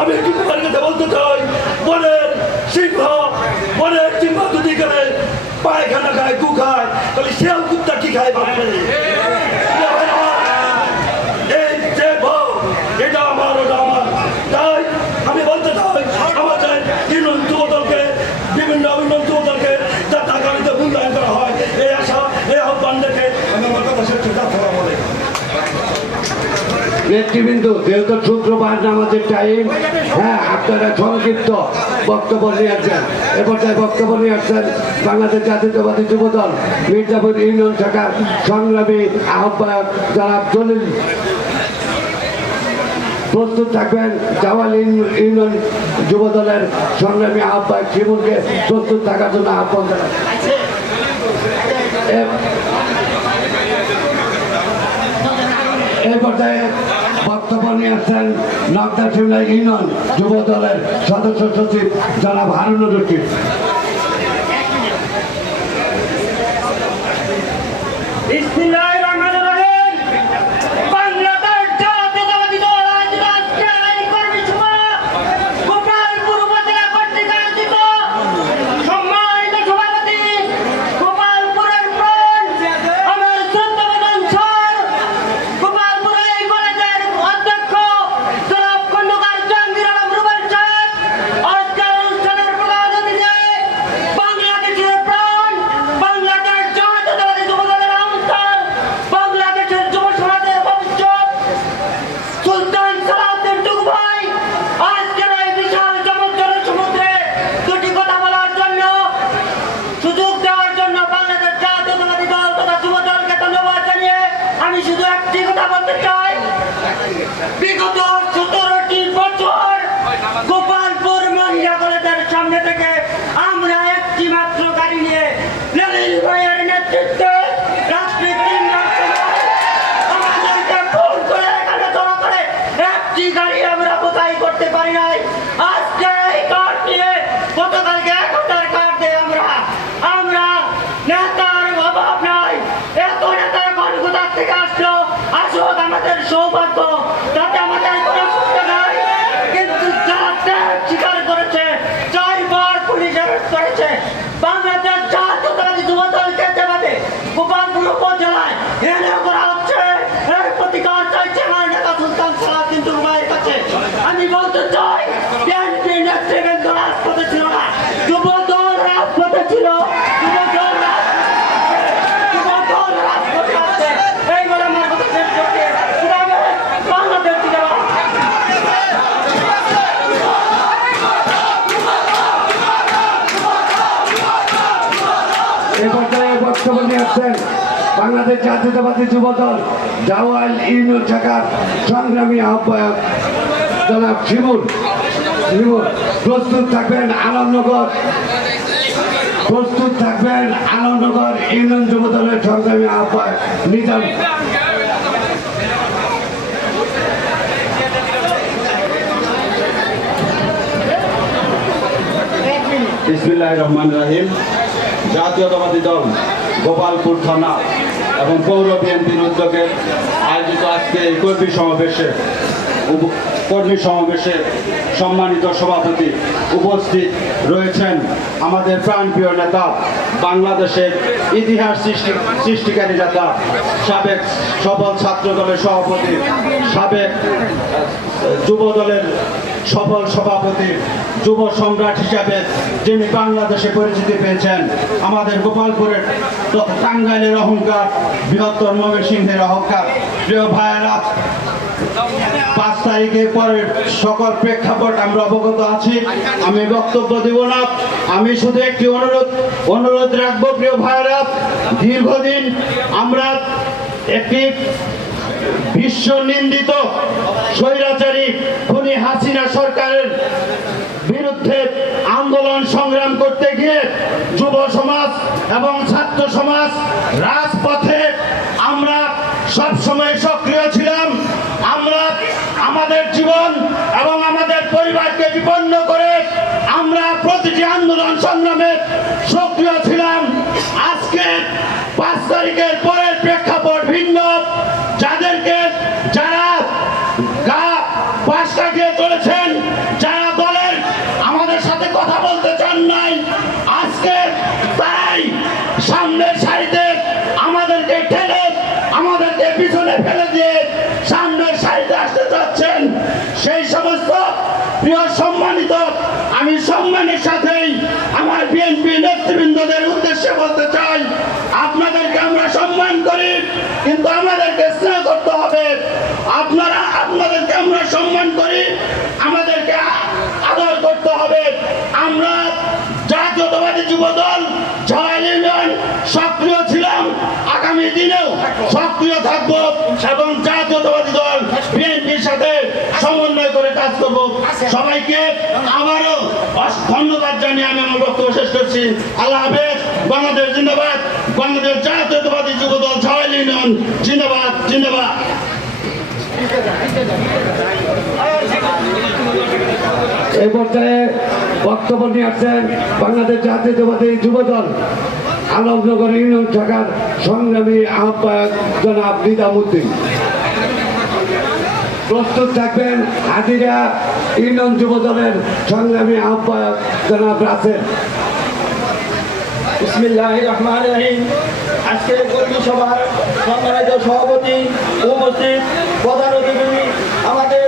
আমি একটি প্রকার কথা বলতে চাই। বনের সিংহ বনের সিংহ যদি এখানে পায়খানা খায়, গু খায়। তাহলে শেয়াল কুত্তা কি খায় বাংলাদেশে নেতৃবৃন্দ, যেহেতু শুক্রবার নামাজের টাইম হ্যাঁ আপনারা সংক্ষিপ্ত বক্তব্য নিয়ে আসছেন। এ পর্যায়ে বক্তব্য নিয়ে আসছেন বাংলাদেশ জাতীয়তাবাদী যুবদল, মির্জাপুর ইউনিয়ন শাখার সংগ্রামী আহ্বায়ক যারা দলিল প্রস্তুত থাকবেন জাওয়াল ইউনি- ইউনিয়ন যুবদলের সংগ্রামী আহ্বায়ক শিমুলকে প্রস্তুত থাকার জন্য আহ্বান জানাই। এ- পর্যায়ে বক্তব্য নিয়ে আসছেন নকদা শিমলা ইউনিয়ন যুব দলের সদস্য সচিব জনাব হারুনুর রশিদ। বিসমিল্লাহির রহমানির রহিম বাংলাদেশ জাতীয়তাবাদী দল আজ রাষ্ট্রীয় আইন কর্মী সভা গোপালপুর উপজেলা কর্তৃক আয়োজিত সম্মানিত সভাপতি গোপালপুরের প্রাণ আমার শ্রদ্ধাবাদন স্যার গোপালপুর এই কলেজের অধ্যক্ষ জনাব খন্দকার জাহাঙ্গীর আলম রুবেল সাহেব আজকের অনুষ্ঠানের প্রধান অতিথি বাংলাদেশের প্রাণ বাংলাদেশ জাতীয়তাবাদী যুবদলের আহ্বান বাংলাদেশের যুব সমাজের ভবিষ্যৎ সুলতান সালাউদ্দিন টুকু ভাই আজকের এই বিশাল সমুদ্রের সমুদ্রে দুটি কথা বলার জন্য সুযোগ দেওয়ার জন্য বাংলাদেশ জাতীয়তাবাদী দল তথা যুব দলকে ধন্যবাদ জানিয়ে আমি শুধু একটি কথা বলতে চাই বিগত সতেরোটি বছর গোপালপুর মহিলা কলেজের সামনে থেকে আমরা একটি মাত্র গাড়ি নিয়ে ললিত ভাইয়ের নেতৃত্বে রাষ্ট্রীয় তিন রাষ্ট্র আমাদেরকে ফোন করে এখানে জড়ো করে একটি গাড়ি আমরা বোঝাই করতে পারি নাই আজকে এই কার্ড নিয়ে গতকালকে এক হাজার কার্ড দেয় আমরা আমরা নেতার অভাব নাই এত নেতা এখন কোথার থেকে আসলো আসুক আমাদের সৌভাগ্য তাতে আমাদের কোনো সুবিধা নাই কিন্তু যারা ত্যাগ স্বীকার করেছে চারবার পুলিশ অ্যারেস্ট করেছে বাংলাদেশ জাতীয়তাবাদী যুব দলকে যেভাবে গোপালপুর উপজেলায় এনে করা হচ্ছে এর প্রতিকার চাইছে আমার নেতা সুলতান সালাদিন দুর্বাইয়ের কাছে আমি বলতে চাই বিএনপি নেতৃবৃন্দ রাজপথে ছিল না যুব দল রাজপথে ছিল যুব দল রাজপথে আছে। যুব দল রাজপথে আছে এই বলে আমার কথা শেষ করছি বাংলাদেশ জিন্দাবাদ। পর্যায়ে বক্তব্য নিয়ে আসছেন বাংলাদেশ জাতীয়তাবাদী যুব দল জাওয়াল ইউনিয়ন শাখার সংগ্রামী আহ্বায়ক জনাব শিমুল। শিমুল, প্রস্তুত থাকবেন আনন্দনগর প্রস্তুত থাকবেন আনন্দনগর ইউনিয়ন যুব দলের সংগ্রামী আহ্বায়ক নিজাম। বিসমিল্লাহ রহমান রাহিম। জাতীয়তাবাদী দল গোপালপুর থানা এবং পৌর বিএনপির উদ্যোগে আয়োজিত আজকে এই কর্মী সমাবেশে কর্মী সমাবেশে সম্মানিত সভাপতি উপস্থিত রয়েছেন আমাদের প্রাণপ্রিয় নেতা, বাংলাদেশের ইতিহাস সৃষ্টি সৃষ্টিকারী নেতা, সাবেক সফল ছাত্র দলের সভাপতি সাবেক যুব দলের সফল সভাপতি, যুব সম্রাট হিসাবে যিনি বাংলাদেশে পরিচিতি পেয়েছেন, আমাদের গোপালপুরের টাঙ্গাইলের অহংকার, বৃহত্তর ময়মনসিংহের অহংকার। প্রিয় ভাইয়েরা, পাঁচ তারিখের পরের সকল প্রেক্ষাপট আমরা অবগত আছি। আমি বক্তব্য দেব না। আমি শুধু একটি অনুরোধ অনুরোধ রাখব প্রিয় ভাইয়েরা, দীর্ঘদিন আমরা একটি বিশ্ব নিন্দিত স্বৈরাচারী খুনি হাসিনা সরকারের বিরুদ্ধে আন্দোলন সংগ্রাম করতে গিয়ে যুব সমাজ এবং ছাত্র সমাজ রাজপথে আমরা সব সময় সক্রিয় ছিলাম। আমরা আমাদের জীবন এবং আমাদের পরিবারকে বিপন্ন করে আমরা প্রতিটি আন্দোলন সংগ্রামে সক্রিয় ছিলাম। আজকে পাঁচ তারিখের পরের সমস্ত প্রিয় সম্মানিত, আমি সম্মানের সাথেই আমার বিএনপি নেতৃবৃন্দদের উদ্দেশ্যে বলতে চাই, আপনাদেরকে আমরা সম্মান করি, কিন্তু আমাদেরকে স্নেহ করতে হবে। আপনারা, আপনাদেরকে আমরা সম্মান করি, আমাদেরকে আদর করতে হবে। আমরা জাতীয়তাবাদী যুব দল জয় ইউনিয়ন সক্রিয় ছিলাম, আগামী দিনেও সক্রিয় থাকব এবং জাতীয়তাবাদী দল বিএনপির সাথে সমন্বয় করে কাজ করব সবাইকে আবারও ধন্যবাদ জানিয়ে আমি আমার বক্তব্য শেষ করছি। আল্লাহ হাফেজ। বাংলাদেশ জিন্দাবাদ। বাংলাদেশ জাতীয়তাবাদী যুব দল জয় ইউনিয়ন। জিন্দাবাদ জিন্দাবাদ। এই পর্যায়ে বক্তব্য নিয়ে আসছেন বাংলাদেশ জাতীয়তাবাদী যুবদল, আলমনগর ইউনিয়ন শাখার সংগ্রামী আহ্বায়ক জনাব নিজামুদ্দিন। প্রস্তুত থাকবেন হাজিরা ইউনিয়ন যুবদলের সংগ্রামী আহ্বায়ক জনাব রাসেল। রহমান রহিম। আজকের কর্মী সভার সম্মানিত সভাপতি উপস্থিত প্রধান অতিথি আমাদের